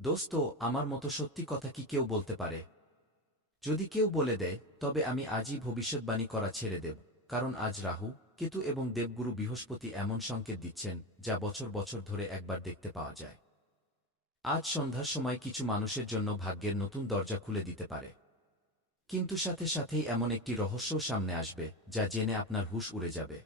দোস্ত, আমার মতো সত্যি কথা কি কেউ বলতে পারে? যদি কেউ বলে দেয়, তবে আমি আজই ভবিষ্যৎবাণী করা ছেড়ে দেব। কারণ আজ রাহু, কেতু এবং দেবগুরু বৃহস্পতি এমন সংকেত দিচ্ছেন, যা বছর বছর ধরে একবার দেখতে পাওয়া যায়। আজ সন্ধ্যার সময় কিছু মানুষের জন্য ভাগ্যের নতুন দরজা খুলে দিতে পারে। কিন্তু সাথে সাথেই এমন একটি রহস্যও সামনে আসবে, যা জেনে আপনার হুঁশ উড়ে যাবে।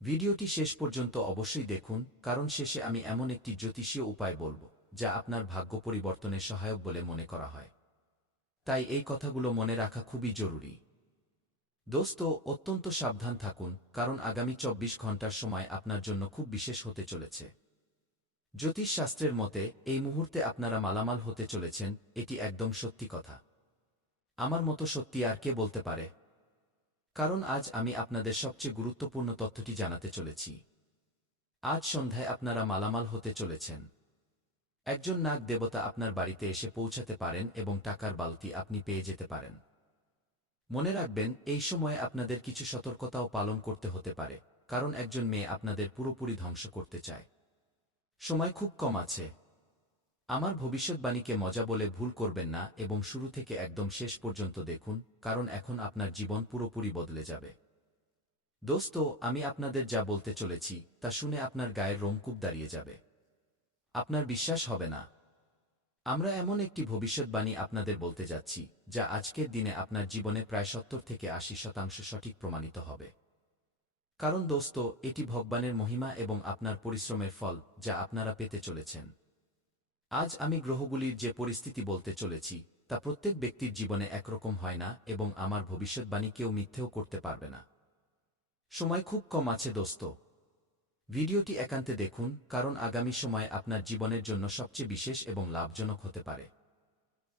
ভিডিওটি শেষ পর্যন্ত অবশ্যই দেখুন, কারণ শেষে আমি এমন একটি জ্যোতিষীয় উপায় বলব, যা আপনার ভাগ্য পরিবর্তনে সহায়ক বলে মনে করা হয়। তাই এই কথাগুলো মনে রাখা খুবই জরুরি। দোস্ত, অত্যন্ত সাবধান থাকুন, কারণ আগামী ২৪ ঘন্টার সময় আপনার জন্য খুব বিশেষ হতে চলেছে। জ্যোতিষ শাস্ত্রের মতে এই মুহূর্তে আপনারা মালামাল হতে চলেছেন, এটি একদম সত্যি কথা। আমার মতো সত্যি আর কে বলতে পারে? কারণ আজ আমি আপনাদের সবচেয়ে গুরুত্বপূর্ণ তথ্যটি জানাতে চলেছি। আজ সন্ধ্যায় আপনারা মালামাল হতে চলেছেন। একজন নাগ দেবতা আপনার বাড়িতে এসে পৌঁছাতে পারেন এবং টাকার বালতি আপনি পেয়ে যেতে পারেন। মনে রাখবেন, এই সময়ে আপনাদের কিছু সতর্কতাও পালন করতে হতে পারে, কারণ একজন মেয়ে আপনাদের পুরোপুরি ধ্বংস করতে চায়। সময় খুব কম আছে। আমার ভবিষ্যৎবাণীকে মজা বলে ভুল করবেন না এবং শুরু থেকে একদম শেষ পর্যন্ত দেখুন, কারণ এখন আপনার জীবন পুরোপুরি বদলে যাবে। দোস্ত, আমি আপনাদের যা বলতে চলেছি তা শুনে আপনার গায়ের রোমকূপ দাঁড়িয়ে যাবে। আপনার বিশ্বাস হবে না। আমরা এমন একটি ভবিষ্যৎবাণী আপনাদের বলতে যাচ্ছি, যা আজকের দিনে আপনার জীবনে প্রায় ৭০ থেকে ৮০% সঠিক প্রমাণিত হবে। কারণ দোস্ত, এটি ভগবানের মহিমা এবং আপনার পরিশ্রমের ফল, যা আপনারা পেতে চলেছেন। আজ আমি গ্রহগুলির যে পরিস্থিতি বলতে চলেছি, তা প্রত্যেক ব্যক্তির জীবনে একরকম হয় না এবং আমার ভবিষ্যৎবাণী কেউ মিথ্যেও করতে পারবে না। সময় খুব কম আছে দোস্ত। ভিডিওটি একান্তে দেখুন, কারণ আগামী সময় আপনার জীবনের জন্য সবচেয়ে বিশেষ এবং লাভজনক হতে পারে।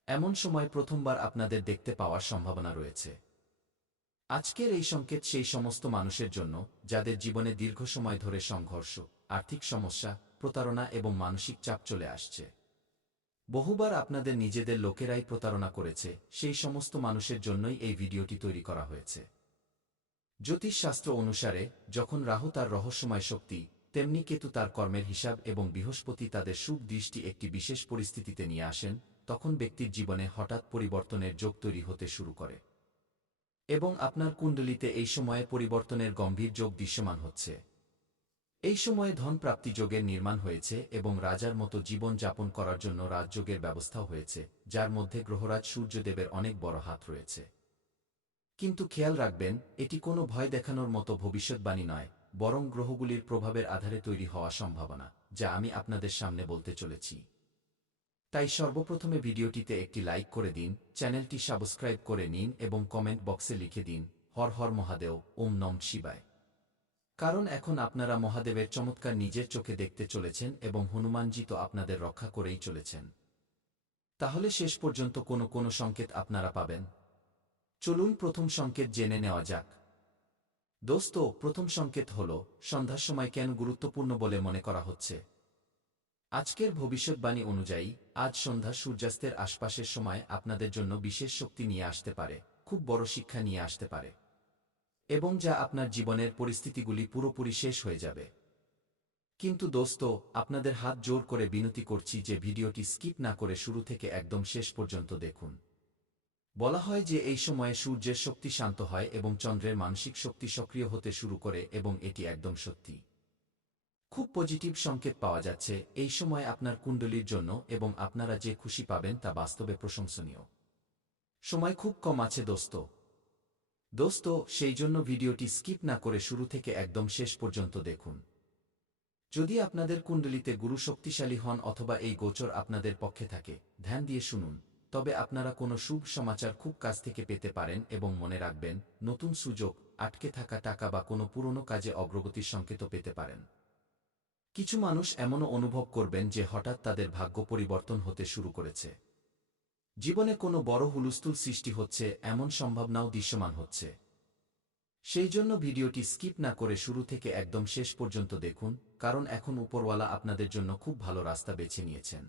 এমন সময় প্রথমবার আপনাদের দেখতে পাওয়ার সম্ভাবনা রয়েছে। আজকের এই সংকেত সেই সমস্ত মানুষের জন্য, যাদের জীবনে দীর্ঘ সময় ধরে সংঘর্ষ, আর্থিক সমস্যা, প্রতারণা এবং মানসিক চাপ চলে আসছে। বহুবার আপনাদের নিজেদের লোকেরাই প্রতারণা করেছে, সেই সমস্ত মানুষের জন্যই এই ভিডিওটি তৈরি করা হয়েছে। জ্যোতিষশাস্ত্র অনুসারে, যখন রাহু তার রহস্যময় শক্তি, তেমনি কেতু তার কর্মের হিসাব এবং বৃহস্পতি তাদের শুভ দৃষ্টি একটি বিশেষ পরিস্থিতিতে নিয়ে আসেন, তখন ব্যক্তির জীবনে হঠাৎ পরিবর্তনের যোগ তৈরি হতে শুরু করে। এবং আপনার কুণ্ডলিতে এই সময়ে পরিবর্তনের গম্ভীর যোগ দৃশ্যমান হচ্ছে। এই সময়ে ধন প্রাপ্তি যোগের নির্মাণ হয়েছে এবং রাজার মতো জীবন যাপন করার জন্য রাজযোগের ব্যবস্থাও হয়েছে, যার মধ্যে গ্রহরাজ সূর্যদেবের অনেক বড় হাত রয়েছে। কিন্তু খেয়াল রাখবেন, এটি কোনো ভয় দেখানোর মতো ভবিষ্যৎবাণী নয়, বরং গ্রহগুলির প্রভাবের আধারে তৈরি হওয়া সম্ভাবনা, যা আমি আপনাদের সামনে বলতে চলেছি। তাই সর্বপ্রথমে ভিডিওটিতে একটি লাইক করে দিন, চ্যানেলটি সাবস্ক্রাইব করে নিন এবং কমেন্ট বক্সে লিখে দিন, হর হর মহাদেব, ওম নম শিবায়। কারণ এখন আপনারা মহাদেবের চমৎকার নিজের চোখে দেখতে চলেছেন এবং হনুমানজি তো আপনাদের রক্ষা করেই চলেছেন। তাহলে শেষ পর্যন্ত কোনো সংকেত আপনারা পাবেন। চলুন প্রথম সংকেত জেনে নেওয়া যাক। দোস্ত, প্রথম সংকেত হল, সন্ধ্যার সময় কেন গুরুত্বপূর্ণ বলে মনে করা হচ্ছে। আজকের ভবিষ্যৎবাণী অনুযায়ী, আজ সন্ধ্যা সূর্যাস্তের আশপাশের সময় আপনাদের জন্য বিশেষ শক্তি নিয়ে আসতে পারে, খুব বড় শিক্ষা নিয়ে আসতে পারে, এবং যা আপনার জীবনের পরিস্থিতিগুলি পুরোপুরি শেষ হয়ে যাবে। কিন্তু দোস্ত, আপনাদের হাত জোর করে বিনতি করছি যে ভিডিওটি স্কিপ না করে শুরু থেকে একদম শেষ পর্যন্ত দেখুন। বলা হয় যে এই সময়ে সূর্যের শক্তি শান্ত হয় এবং চন্দ্রের মানসিক শক্তি সক্রিয় হতে শুরু করে, এবং এটি একদম সত্যি। খুব পজিটিভ সংকেত পাওয়া যাচ্ছে এই সময় আপনার কুণ্ডলীর জন্য, এবং আপনারা যে খুশি পাবেন তা বাস্তবে প্রশংসনীয়। সময় খুব কম আছে দোস্ত। দোস্ত, সেই জন্য ভিডিওটি স্কিপ না করে শুরু থেকে একদম শেষ পর্যন্ত দেখুন। যদি আপনাদের কুণ্ডলিতে গুরু শক্তিশালী হন অথবা এই গোচর আপনাদের পক্ষে থাকে, ধ্যান দিয়ে শুনুন, তবে আপনারা কোনো শুভ সমাচার খুব কাছ থেকে পেতে পারেন। এবং মনে রাখবেন, নতুন সুযোগ, আটকে থাকা টাকা বা কোনো পুরনো কাজে অগ্রগতির সংকেতও পেতে পারেন। কিছু মানুষ এমনও অনুভব করবেন যে হঠাৎ তাদের ভাগ্য পরিবর্তন হতে শুরু করেছে। জীবনে কোনো বড় হুলস্থুল সৃষ্টি হচ্ছে, এমন সম্ভাবনাও দৃশ্যমান হচ্ছে। সেই জন্য ভিডিওটি স্কিপ না করে শুরু থেকে একদম শেষ পর্যন্ত দেখুন, কারণ এখন উপরওয়ালা আপনাদের জন্য খুব ভালো রাস্তা বেছে নিয়েছেন।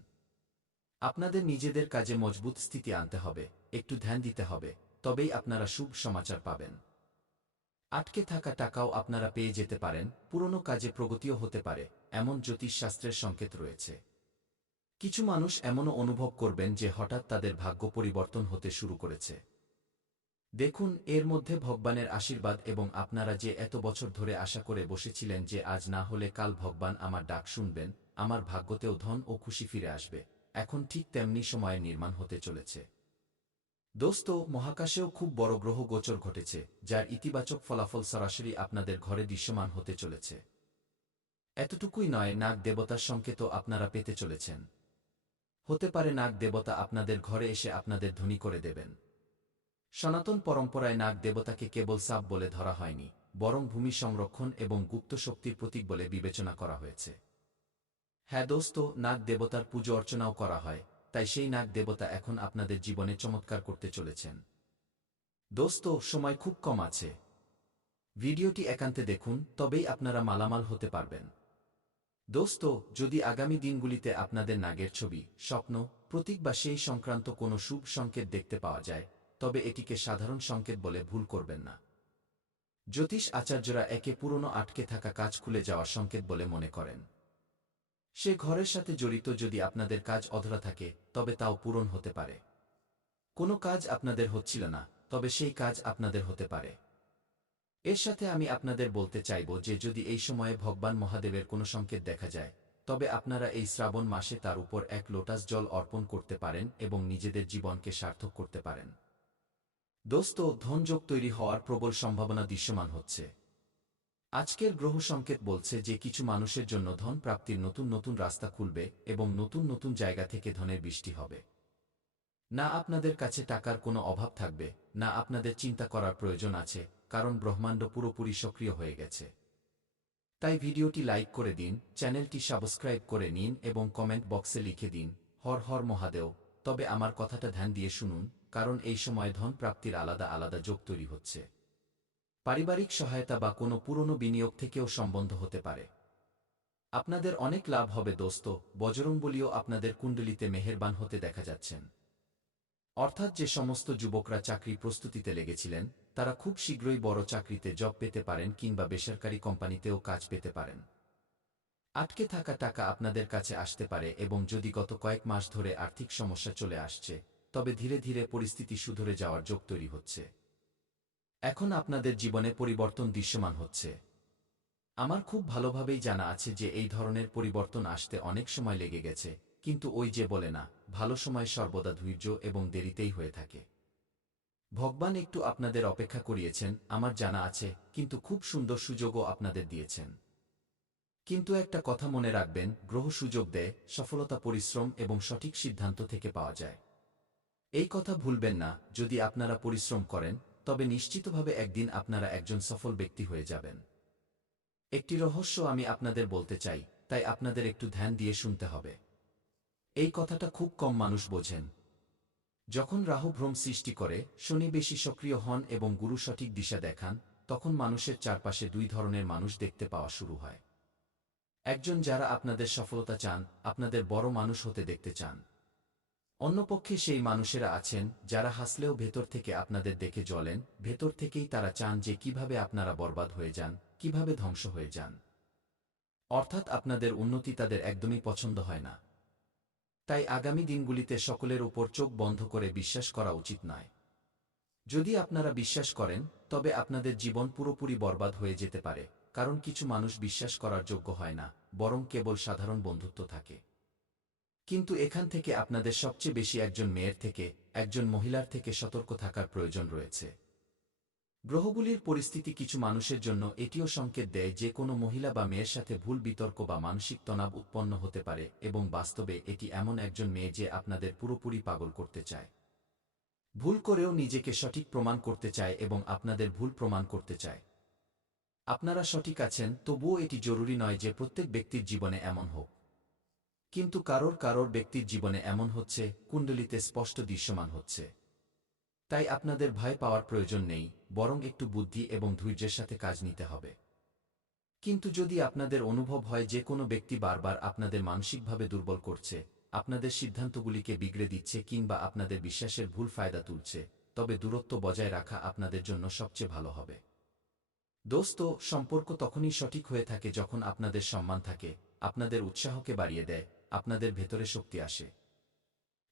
আপনাদের নিজেদের কাজে মজবুত স্থিতি আনতে হবে, একটু ধ্যান দিতে হবে, তবেই আপনারা শুভ সমাচার পাবেন। আটকে থাকা টাকাও আপনারা পেয়ে যেতে পারেন, পুরনো কাজে প্রগতিও হতে পারে, এমন জ্যোতিষশাস্ত্রের সংকেত রয়েছে। কিছু মানুষ এমনও অনুভব করবেন যে হঠাৎ তাদের ভাগ্য পরিবর্তন হতে শুরু করেছে। দেখুন, এর মধ্যে ভগবানের আশীর্বাদ এবং আপনারা যে এত বছর ধরে আশা করে বসেছিলেন যে আজ না হলে কাল ভগবান আমার ডাক শুনবেন, আমার ভাগ্যতেও ধন ও খুশি ফিরে আসবে, এখন ঠিক তেমনি সময়ে নির্মাণ হতে চলেছে। দোস্ত, মহাকাশেও খুব বড় গ্রহ গোচর ঘটেছে, যার ইতিবাচক ফলাফল সরাসরি আপনাদের ঘরে দৃশ্যমান হতে চলেছে। এতটুকুই নয়, নাগ দেবতার সংকেতও আপনারা পেতে চলেছেন। হতে পারে নাগ দেবতা আপনাদের ঘরে এসে আপনাদের ধনী করে দেবেন। সনাতন পরম্পরায় নাগ দেবতাকে কেবল সাপ বলে ধরা হয়নি, বরং ভূমি সংরক্ষণ এবং গুপ্ত শক্তির প্রতীক বলে বিবেচনা করা হয়েছে। হ্যাঁ দোস্ত, নাগ দেবতার পুজো অর্চনাও করা হয়, তাই সেই নাগ দেবতা এখন আপনাদের জীবনে চমৎকার করতে চলেছেন। দোস্ত, সময় খুব কম আছে। ভিডিওটি একান্তে দেখুন, তবেই আপনারা মালামাল হতে পারবেন। দোস্ত, যদি আগামী দিনগুলিতে আপনাদের নাগের ছবি, স্বপ্ন, প্রতীক বা সেই সংক্রান্ত কোনো শুভ সংকেত দেখতে পাওয়া যায়, তবে এটিকে সাধারণ সংকেত বলে ভুল করবেন না। জ্যোতিষ আচার্যরা একে পুরনো আটকে থাকা কাজ খুলে যাওয়ার সংকেত বলে মনে করেন। সে ঘরের সাথে জড়িত যদি আপনাদের কাজ অধরা থাকে, তবে তাও পূরণ হতে পারে। কোনো কাজ আপনাদের হচ্ছিল না, তবে সেই কাজ আপনাদের হতে পারে। এর সাথে আমি আপনাদের বলতে চাইব যে যদি এই সময়ে ভগবান মহাদেবের কোনো সংকেত দেখা যায়, তবে আপনারা এই শ্রাবণ মাসে তার উপর এক লোটাস জল অর্পণ করতে পারেন এবং নিজেদের জীবনকে সার্থক করতে পারেন। দোস্ত, ধনযোগ তৈরি হওয়ার প্রবল সম্ভাবনা দৃশ্যমান হচ্ছে। আজকের গ্রহ সংকেত বলছে যে কিছু মানুষের জন্য ধন প্রাপ্তির নতুন নতুন রাস্তা খুলবে এবং নতুন নতুন জায়গা থেকে ধনের বৃষ্টি হবে। না আপনাদের কাছে টাকার কোনো অভাব থাকবে, না আপনাদের চিন্তা করার প্রয়োজন আছে, কারণ ব্রহ্মাণ্ড পুরোপুরি সক্রিয় হয়ে গেছে। তাই ভিডিওটি লাইক করে দিন, চ্যানেলটি সাবস্ক্রাইব করে নিন এবং কমেন্ট বক্সে লিখে দিন, হর হর মহাদেব। তবে আমার কথাটা ধ্যান দিয়ে শুনুন, কারণ এই সময় ধন প্রাপ্তির আলাদা আলাদা যোগ তৈরি হচ্ছে। পারিবারিক সহায়তা বা কোনো পুরনো বিনিয়োগ থেকেও সম্বন্ধ হতে পারে। আপনাদের অনেক লাভ হবে দোস্ত। বজরংবলীও আপনাদের কুণ্ডলিতে মেহেরবান হতে দেখা যাচ্ছেন। অর্থাৎ যে সমস্ত যুবকরা চাকরি প্রস্তুতিতে লেগেছিলেন, তারা খুব শীঘ্রই বড় চাকরিতে জব পেতে পারেন কিংবা বেসরকারি কোম্পানিতেও কাজ পেতে পারেন। আটকে থাকা টাকা আপনাদের কাছে আসতে পারে এবং যদি গত কয়েক মাস ধরে আর্থিক সমস্যা চলে আসছে, তবে ধীরে ধীরে পরিস্থিতি সুধরে যাওয়ার যোগ তৈরি হচ্ছে। এখন আপনাদের জীবনে পরিবর্তন দৃশ্যমান হচ্ছে। আমার খুব ভালোভাবেই জানা আছে যে এই ধরনের পরিবর্তন আসতে অনেক সময় লেগে গেছে, কিন্তু ওই যে বলে না, ভালো সময় সর্বদা ধৈর্য এবং দেরিতেই হয়ে থাকে। ভগবান একটু আপনাদের অপেক্ষা করিয়েছেন, আমার জানা আছে, কিন্তু খুব সুন্দর সুযোগও আপনাদের দিয়েছেন। কিন্তু একটা কথা মনে রাখবেন, গ্রহ সুযোগ দেয়, সফলতা পরিশ্রম এবং সঠিক সিদ্ধান্ত থেকে পাওয়া যায়। এই কথা ভুলবেন না, যদি আপনারা পরিশ্রম করেন, তবে নিশ্চিতভাবে একদিন আপনারা একজন সফল ব্যক্তি হয়ে যাবেন। একটি রহস্য আমি আপনাদের বলতে চাই, তাই আপনাদের একটু ধ্যান দিয়ে শুনতে হবে। এই কথাটা খুব কম মানুষ বোঝেন। যখন রাহু ভ্রম সৃষ্টি করে, শনি বেশি সক্রিয় হন এবং গুরু সঠিক দিশা দেখান, তখন মানুষের চারপাশে দুই ধরনের মানুষ দেখতে পাওয়া শুরু হয়। একজন যারা আপনাদের সফলতা চান, আপনাদের বড় মানুষ হতে দেখতে চান। অন্যপক্ষে সেই মানুষেরা আছেন, যারা হাসলেও ভেতর থেকে আপনাদের দেখে জ্বলেন, ভেতর থেকেই তারা চান যে কিভাবে আপনারা বরবাদ হয়ে যান, কিভাবে ধ্বংস হয়ে যান। অর্থাৎ আপনাদের উন্নতি তাদের একদমই পছন্দ হয় না। তাই আগামী দিনগুলিতে সকলের উপর চোখ বন্ধ করে বিশ্বাস করা উচিত নয়। যদি আপনারা বিশ্বাস করেন, তবে আপনাদের জীবন পুরোপুরি বরবাদ হয়ে যেতে পারে, কারণ কিছু মানুষ বিশ্বাস করার যোগ্য হয় না, বরং কেবল সাধারণ বন্ধুত্ব থাকে। কিন্তু এখান থেকে আপনাদের সবচেয়ে বেশি একজন মেয়ের থেকে, একজন মহিলার থেকে সতর্ক থাকার প্রয়োজন রয়েছে। গ্রহগুলির পরিস্থিতি কিছু মানুষের জন্য এটিও সংকেত দেয় যে কোনো মহিলা বা মেয়ের সাথে ভুল বিতর্ক বা মানসিক তনাব উৎপন্ন হতে পারে এবং বাস্তবে এটি এমন একজন মেয়ে যে আপনাদের পুরোপুরি পাগল করতে চায়। ভুল করেও নিজেকে সঠিক প্রমাণ করতে চায় এবং আপনাদের ভুল প্রমাণ করতে চায়। আপনারা সঠিক আছেন, তবুও এটি জরুরি নয় যে প্রত্যেক ব্যক্তির জীবনে এমন হোক। কিন্তু কারোর কারোর ব্যক্তির জীবনে এমন হচ্ছে, কুণ্ডলিতে স্পষ্ট দৃশ্যমান হচ্ছে। তাই আপনাদের ভয় পাওয়ার প্রয়োজন নেই, বরং একটু বুদ্ধি এবং ধৈর্যের সাথে কাজ নিতে হবে। কিন্তু যদি আপনাদের অনুভব হয় যে কোনো ব্যক্তি বারবার আপনাদের মানসিকভাবে দুর্বল করছে, আপনাদের সিদ্ধান্তগুলিকে বিগড়ে দিচ্ছে কিংবা আপনাদের বিশ্বাসের ভুল ফায়দা তুলছে, তবে দূরত্ব বজায় রাখা আপনাদের জন্য সবচেয়ে ভালো হবে। দোস্ত, সম্পর্ক তখনই সঠিক হয়ে থাকে যখন আপনাদের সম্মান থাকে, আপনাদের উৎসাহকে বাড়িয়ে দেয়, আপনাদের ভেতরে শক্তি আসে।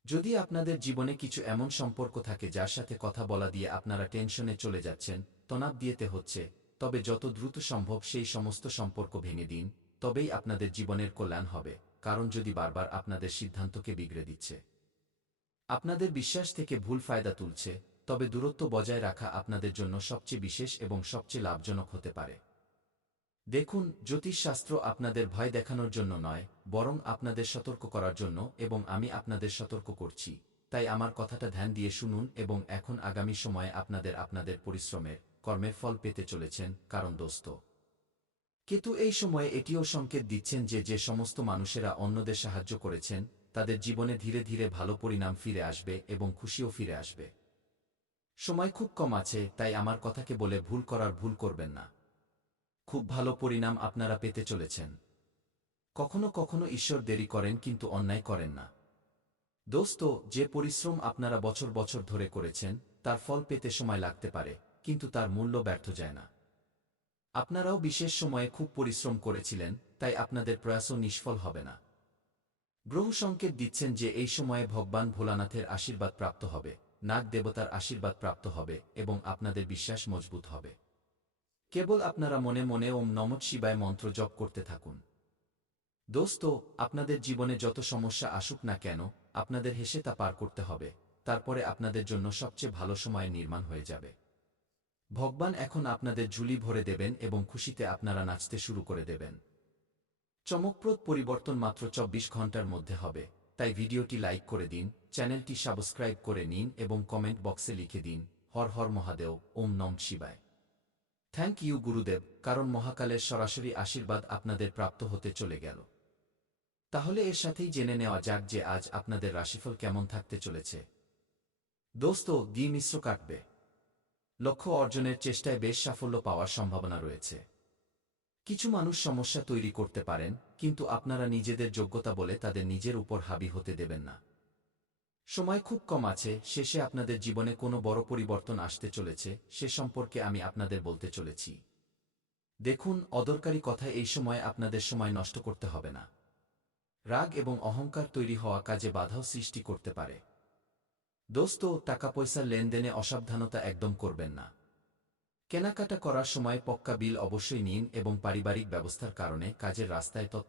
যদি আপনাদের জীবনে কিছু এমন সম্পর্ক থাকে যার সাথে কথা বলা দিয়ে আপনারা টেনশনে চলে যাচ্ছেন, তনাব দিয়েতে হচ্ছে, তবে যত দ্রুত সম্ভব সেই সমস্ত সম্পর্ক ভেঙে দিন, তবেই আপনাদের জীবনের কল্যাণ হবে, কারণ যদি বারবার আপনাদের সিদ্ধান্তকে বিগড়ে দিচ্ছে, আপনাদের বিশ্বাস থেকে ভুল ফায়দা তুলছে, তবে দূরত্ব বজায় রাখা আপনাদের জন্য সবচেয়ে বিশেষ এবং সবচেয়ে লাভজনক হতে পারে। দেখুন, জ্যোতিষশাস্ত্র আপনাদের ভয় দেখানোর জন্য নয়, বরং আপনাদের সতর্ক করার জন্য, এবং আমি আপনাদের সতর্ক করছি। তাই আমার কথাটা ধ্যান দিয়ে শুনুন এবং এখন আগামী সময়ে আপনাদের পরিশ্রমের, কর্মের ফল পেতে চলেছেন, কারণ দোস্ত কেতু এই সময়ে এটিও সংকেত দিচ্ছেন যে যে সমস্ত মানুষেরা অন্যদের সাহায্য করেছেন, তাদের জীবনে ধীরে ধীরে ভালো পরিণাম ফিরে আসবে এবং খুশিও ফিরে আসবে। সময় খুব কম আছে, তাই আমার কথাকে বলে ভুল করবেন না। খুব ভালো পরিণাম আপনারা পেতে চলেছেন। কখনো কখনো ঈশ্বর দেরি করেন কিন্তু অন্যায় করেন না। দোস্ত, যে পরিশ্রম আপনারা বছর বছর ধরে করেছেন, তার ফল পেতে সময় লাগতে পারে, কিন্তু তার মূল্য ব্যর্থ যায় না। আপনারাও বিশেষ সময়ে খুব পরিশ্রম করেছিলেন, তাই আপনাদের প্রয়াসও নিষ্ফল হবে না। গ্রহ সংকেত দিচ্ছেন যে এই সময়ে ভগবান ভোলানাথের আশীর্বাদ প্রাপ্ত হবে, নাগ দেবতার আশীর্বাদ প্রাপ্ত হবে এবং আপনাদের বিশ্বাস মজবুত হবে। কেবল আপনারা মনে মনে ওম নমঃ শিবায় মন্ত্র জপ করতে থাকুন। দোস্ত, আপনাদের জীবনে যত সমস্যা আসুক না কেন, আপনাদের হেসে তা পার করতে হবে, তারপরে আপনাদের জন্য সবচেয়ে ভালো সময় নির্মাণ হয়ে যাবে। ভগবান এখন আপনাদের ঝুলি ভরে দেবেন এবং খুশিতে আপনারা নাচতে শুরু করে দেবেন। চমকপ্রদ পরিবর্তন মাত্র ২৪ ঘন্টার মধ্যে হবে, তাই ভিডিওটি লাইক করে দিন, চ্যানেলটি সাবস্ক্রাইব করে নিন এবং কমেন্ট বক্সে লিখে দিন, হর হর মহাদেব, ওম নমঃ শিবায়। থ্যাংক ইউ গুরুদেব, কারণ মহাকালের সরাসরি আশীর্বাদ আপনাদের প্রাপ্ত হতে চলে গেল। তাহলে এর সাথেই জেনে নেওয়া যাক যে আজ আপনাদের রাশিফল কেমন থাকতে চলেছে। দোস্ত, মিশ্র কাটবে। লক্ষ্য অর্জনের চেষ্টায় বেশ সাফল্য পাওয়ার সম্ভাবনা রয়েছে। কিছু মানুষ সমস্যা তৈরি করতে পারেন, কিন্তু আপনারা নিজেদের যোগ্যতা বলে তাদের নিজের উপর হাবি হতে দেবেন না। সময় খুব কম আছে, শেষে আপনাদের জীবনে কোনো বড় পরিবর্তন আসতে চলেছে, সে সম্পর্কে আমি আপনাদের বলতে চলেছি। দেখুন, অদরকারি কথায় এই সময় আপনাদের সময় নষ্ট করতে হবে না। রাগ এবং অহংকার তৈরি হওয়া কাজে বাধাও সৃষ্টি করতে পারে। দোস্ত, টাকা পয়সার লেনদেনে অসাবধানতা একদম করবেন না। কেনাকাটা করার সময় পক্কা বিল অবশ্যই নিন এবং পারিবারিক ব্যবস্থার কারণে কাজের রাস্তায় তৎপর